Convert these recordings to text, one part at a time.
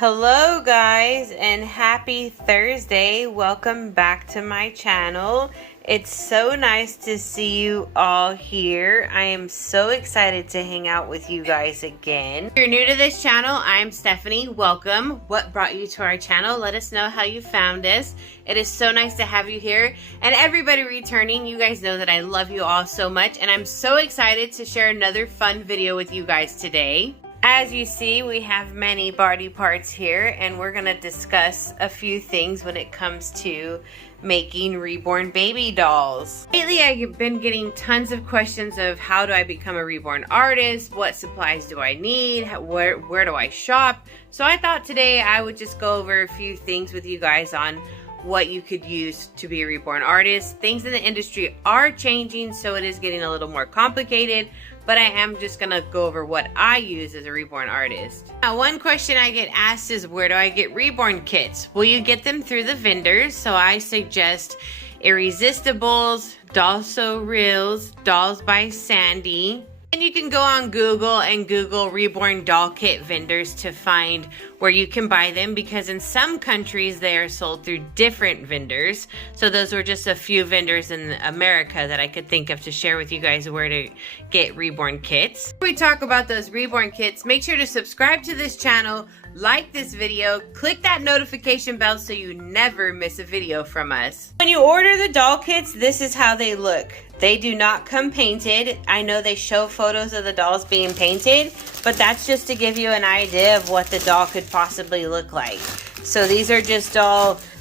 Hello guys, and happy Thursday. Welcome back to my channel. It's so nice to see you all here. I am so excited to hang out with you guys again. If you're new to this channel, I'm Stephanie. Welcome. What brought you to our channel? Let us know how you found us. It is so nice to have you here. And everybody returning, you guys know that I love you all so much, and I'm so excited to share another fun video with you guys today. As you see, we have many body parts here, and we're going to discuss a few things when it comes to making reborn baby dolls. Lately, I've been getting tons of questions of how do I become a reborn artist, what supplies do I need, where do I shop. So I thought today I would just go over a few things with you guys on what you could use to be a reborn artist. Things in the industry are changing, so it is getting a little more complicated, but I am just gonna go over what I use as a reborn artist. Now, one question I get asked is, where do I get reborn kits? Well, you get them through the vendors, so I suggest Irresistibles, Doll Reels, Dolls by Sandy. And you can go on Google and Google reborn doll kit vendors to find where you can buy them, because in some countries they are sold through different vendors. So those were just a few vendors in America that I could think of to share with you guys where to get reborn kits. Before we talk about those reborn kits, make sure to subscribe to this channel, like this video, click that notification bell so you never miss a video from us. When you order the doll kits, this is how they look. They do not come painted. I know they show photos of the dolls being painted, but that's just to give you an idea of what the doll could possibly look like. So these are just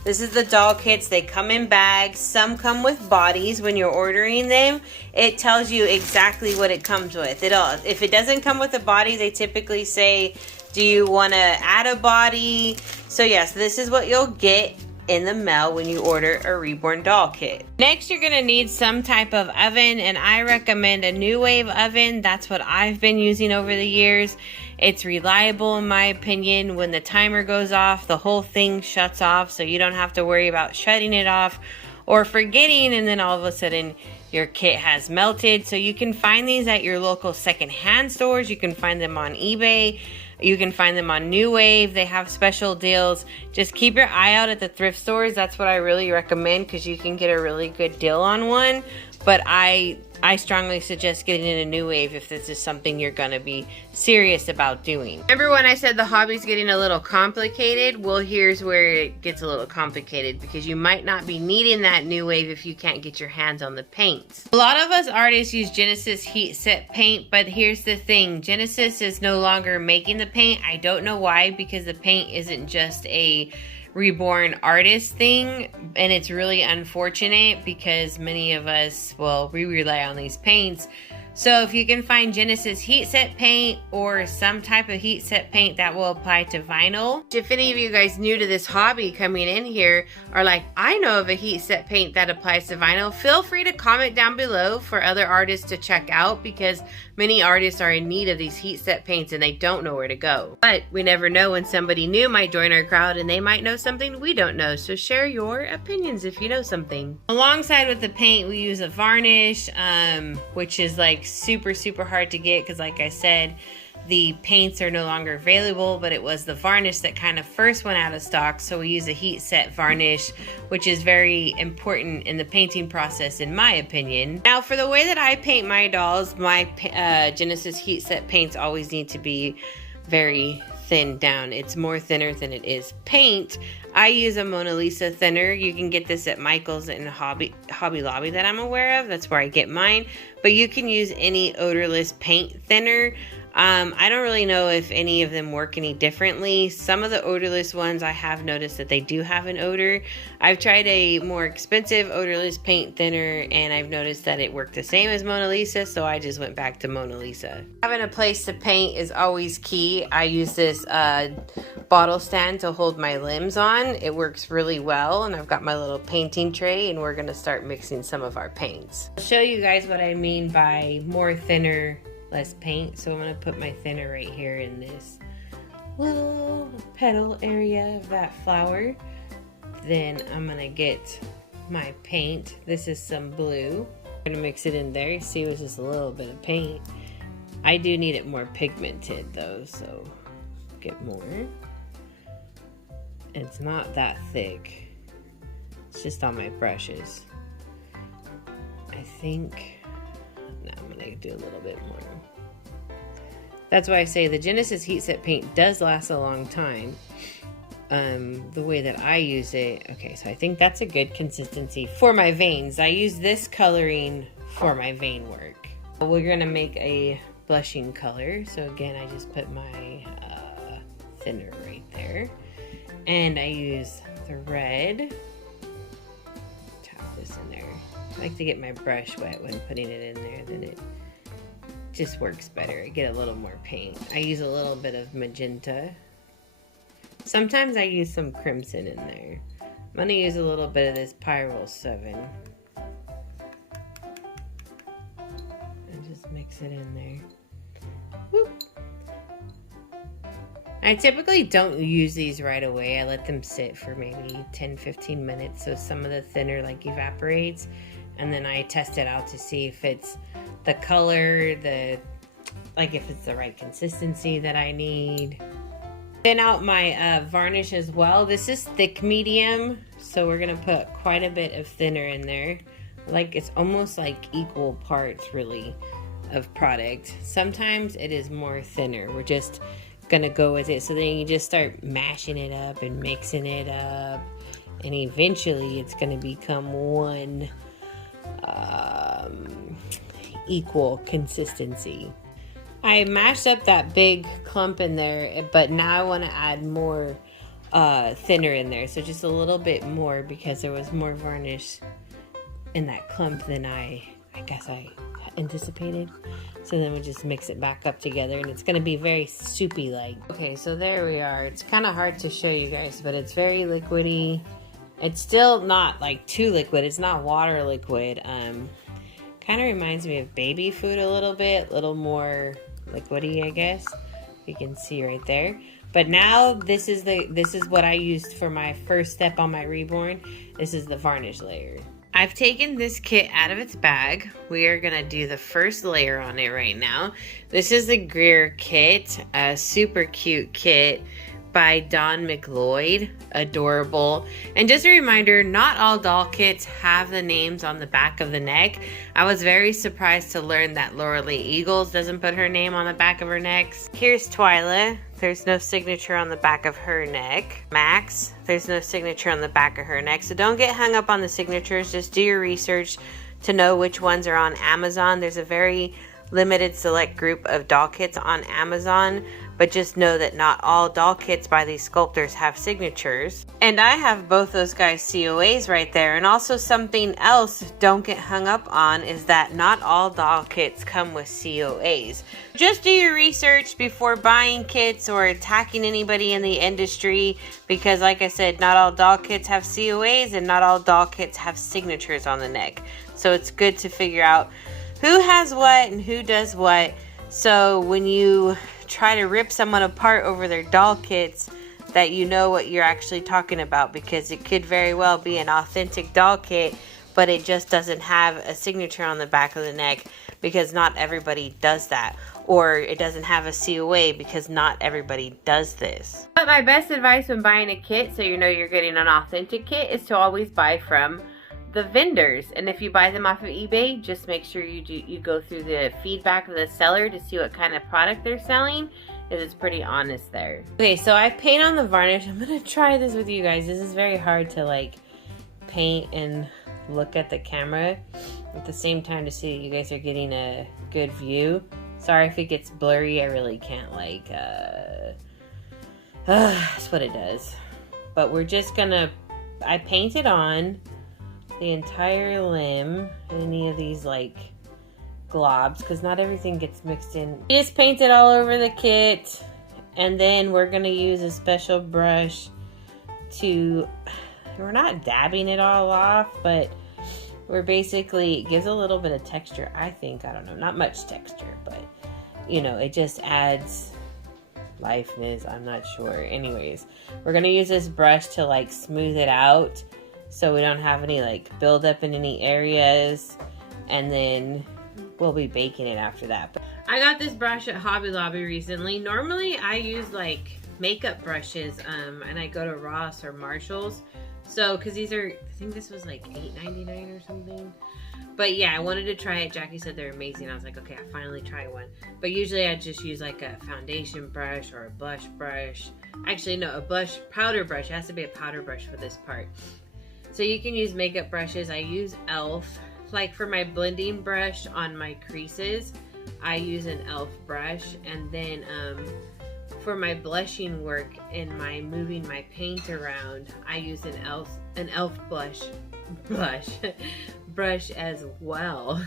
this is the doll kits. They come in bags. Some come with bodies. When you're ordering them, it tells you exactly what it comes with. If it doesn't come with a body, they typically say, do you want to add a body? So yes, this is what you'll get in the mail when you order a reborn doll kit. Next, you're gonna need some type of oven, and I recommend a New Wave oven. That's what I've been using over the years. It's reliable in my opinion. When the timer goes off, the whole thing shuts off, so you don't have to worry about shutting it off or forgetting, and then all of a sudden your kit has melted. So you can find these at your local secondhand stores. You can find them on eBay. You can find them on New Wave. They have special deals. Just keep your eye out at the thrift stores. That's what I really recommend, because you can get a really good deal on one. But I strongly suggest getting in a New Wave if this is something you're going to be serious about doing. Remember when I said the hobby's getting a little complicated? Well, here's where it gets a little complicated, because you might not be needing that New Wave if you can't get your hands on the paints. A lot of us artists use Genesis heat set paint, but here's the thing. Genesis is no longer making the paint. I don't know why, because the paint isn't just a reborn artist thing, and it's really unfortunate because many of us, well, we rely on these paints. So if you can find Genesis heat set paint or some type of heat set paint that will apply to vinyl. If any of you guys new to this hobby coming in here are like, I know of a heat set paint that applies to vinyl, feel free to comment down below for other artists to check out, because many artists are in need of these heat set paints and they don't know where to go. But we never know when somebody new might join our crowd and they might know something we don't know. So share your opinions if you know something. Alongside with the paint, we use a varnish, which is like super hard to get, because like I said, the paints are no longer available, but it was the varnish that kind of first went out of stock. So we use a heat set varnish, which is very important in the painting process in my opinion. Now, for the way that I paint my dolls, my Genesis heat set paints always need to be very thin down. It's more thinner than it is paint. I use a Mona Lisa thinner. You can get this at Michael's and Hobby Lobby that I'm aware of. That's where I get mine. But you can use any odorless paint thinner. I don't really know if any of them work any differently. Some of the odorless ones, I have noticed that they do have an odor. I've tried a more expensive odorless paint thinner, and I've noticed that it worked the same as Mona Lisa, so I just went back to Mona Lisa. Having a place to paint is always key. I use this bottle stand to hold my limbs on. It works really well, and I've got my little painting tray, and we're gonna start mixing some of our paints. I'll show you guys what I mean by more thinner, less paint. So I'm going to put my thinner right here in this little petal area of that flower. Then I'm going to get my paint. This is some blue. I'm going to mix it in there. See, it was just a little bit of paint. I do need it more pigmented though, so get more. It's not that thick. It's just on my brushes. I think, no, I'm gonna do a little bit more. That's why I say the Genesis Heat Set paint does last a long time. The way that I use it, okay, so I think that's a good consistency for my veins. I use this coloring for my vein work. We're gonna make a blushing color. So again, I just put my thinner right there. And I use the red. Tap this in there. I like to get my brush wet when putting it in there, then it just works better. I get a little more paint. I use a little bit of magenta. Sometimes I use some crimson in there. I'm gonna use a little bit of this Pyrrole 7. And just mix it in there. Whoop. I typically don't use these right away. I let them sit for maybe 10-15 minutes so some of the thinner like evaporates, and then I test it out to see if it's the color, like if it's the right consistency that I need. Thin out my varnish as well. This is thick medium, so we're gonna put quite a bit of thinner in there. Like it's almost like equal parts really of product. Sometimes it is more thinner. We're just gonna go with it, so then you just start mashing it up and mixing it up, and eventually it's gonna become one equal consistency. I mashed up that big clump in there, but now I want to add more thinner in there, so just a little bit more because there was more varnish in that clump than I guess I anticipated. So then we just mix it back up together, and it's going to be very soupy like. Okay, so there we are. It's kind of hard to show you guys, but it's very liquidy. It's still not like too liquid. It's not water liquid. Kind of reminds me of baby food a little bit, a little more liquidy, I guess. You can see right there. But now this is what I used for my first step on my Reborn. This is the varnish layer. I've taken this kit out of its bag. We are gonna do the first layer on it right now. This is the Greer kit, a super cute kit by Don McLeod. Adorable. And just a reminder, not all doll kits have the names on the back of the neck. I was very surprised to learn that Laura Lee Eagles doesn't put her name on the back of her neck. Here's Twyla. There's no signature on the back of her neck. Max, there's no signature on the back of her neck. So don't get hung up on the signatures. Just do your research to know which ones are on Amazon. There's a very limited select group of doll kits on Amazon, but just know that not all doll kits by these sculptors have signatures. And I have both those guys' COAs right there. And also something else don't get hung up on is that not all doll kits come with COAs. Just do your research before buying kits or attacking anybody in the industry, because like I said, not all doll kits have COAs and not all doll kits have signatures on the neck. So it's good to figure out who has what and who does what. So when you try to rip someone apart over their doll kits, that you know what you're actually talking about, because it could very well be an authentic doll kit, but it just doesn't have a signature on the back of the neck because not everybody does that, or it doesn't have a COA because not everybody does this. But my best advice when buying a kit, so you know you're getting an authentic kit, is to always buy from the vendors. And if you buy them off of eBay, just make sure you go through the feedback of the seller to see what kind of product they're selling, because it's pretty honest there. Okay, so I paint on the varnish. I'm gonna try this with you guys. This is very hard to like paint and look at the camera at the same time to see that you guys are getting a good view. Sorry if it gets blurry. I really can't like that's what it does. But we're just gonna, I painted on the entire limb, any of these like globs, because not everything gets mixed in. I just painted all over the kit, and then we're gonna use a special brush to, we're not dabbing it all off, but we're basically, it gives a little bit of texture, I think. I don't know, not much texture, but you know, it just adds lifeness. I'm not sure. Anyways, we're gonna use this brush to like smooth it out so we don't have any like buildup in any areas, and then we'll be baking it after that. But I got this brush at Hobby Lobby recently. Normally I use like makeup brushes, and I go to Ross or Marshall's. So, because these are, I think this was like $8.99 or something. But yeah, I wanted to try it. Jackie said they're amazing. I was like, okay, I finally try one. But usually I just use like a foundation brush or a blush brush. Actually, no, a powder brush. It has to be a powder brush for this part. So you can use makeup brushes. I use e.l.f. Like for my blending brush on my creases, I use an e.l.f. brush. And then for my blushing work and my moving my paint around, I use an e.l.f. brush as well.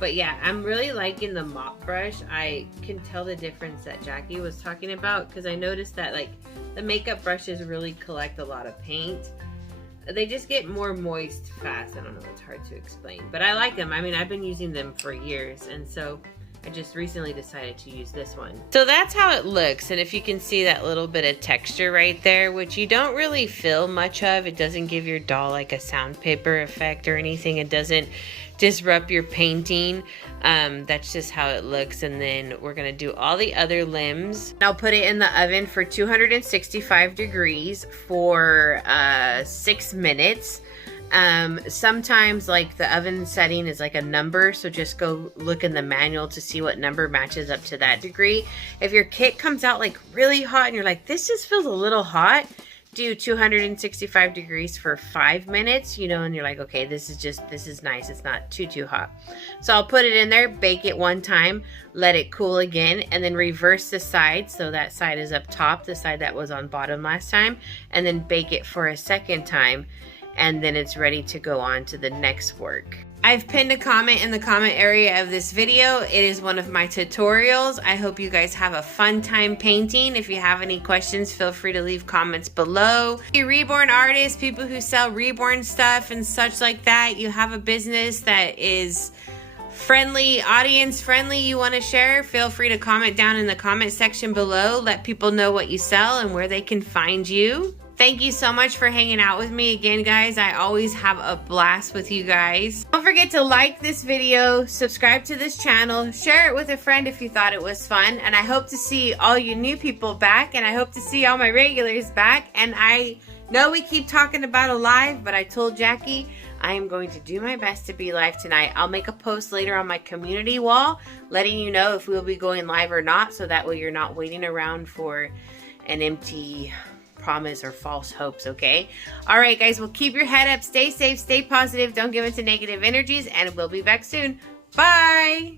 But yeah, I'm really liking the mop brush. I can tell the difference that Jackie was talking about, because I noticed that like the makeup brushes really collect a lot of paint. They just get more moist fast. I don't know, it's hard to explain, but I like them. I mean, I've been using them for years, and so I just recently decided to use this one. So that's how it looks, and if you can see that little bit of texture right there, which you don't really feel much of, it doesn't give your doll like a sandpaper effect or anything. It doesn't disrupt your painting. That's just how it looks. And then we're gonna do all the other limbs. I'll put it in the oven for 265 degrees for 6 minutes. Sometimes like the oven setting is like a number, so just go look in the manual to see what number matches up to that degree. If your kit comes out like really hot and you're like, this just feels a little hot, do 265 degrees for 5 minutes, you know, and you're like, okay, this is nice, it's not too hot. So I'll put it in there, bake it one time, let it cool again, and then reverse the side, so that side is up top, the side that was on bottom last time, and then bake it for a second time, and then it's ready to go on to the next work. I've pinned a comment in the comment area of this video. It is one of my tutorials. I hope you guys have a fun time painting. If you have any questions, feel free to leave comments below. You reborn artists, people who sell reborn stuff and such like that, you have a business that is friendly, audience friendly, you want to share, feel free to comment down in the comment section below. Let people know what you sell and where they can find you. Thank you so much for hanging out with me again, guys. I always have a blast with you guys. Don't forget to like this video, subscribe to this channel, share it with a friend if you thought it was fun, and I hope to see all you new people back, and I hope to see all my regulars back. And I know we keep talking about a live, but I told Jackie I am going to do my best to be live tonight. I'll make a post later on my community wall letting you know if we'll be going live or not, so that way you're not waiting around for an empty promise or false hopes, okay? All right, guys, well, keep your head up, stay safe, stay positive, don't give in to negative energies, and we'll be back soon. Bye!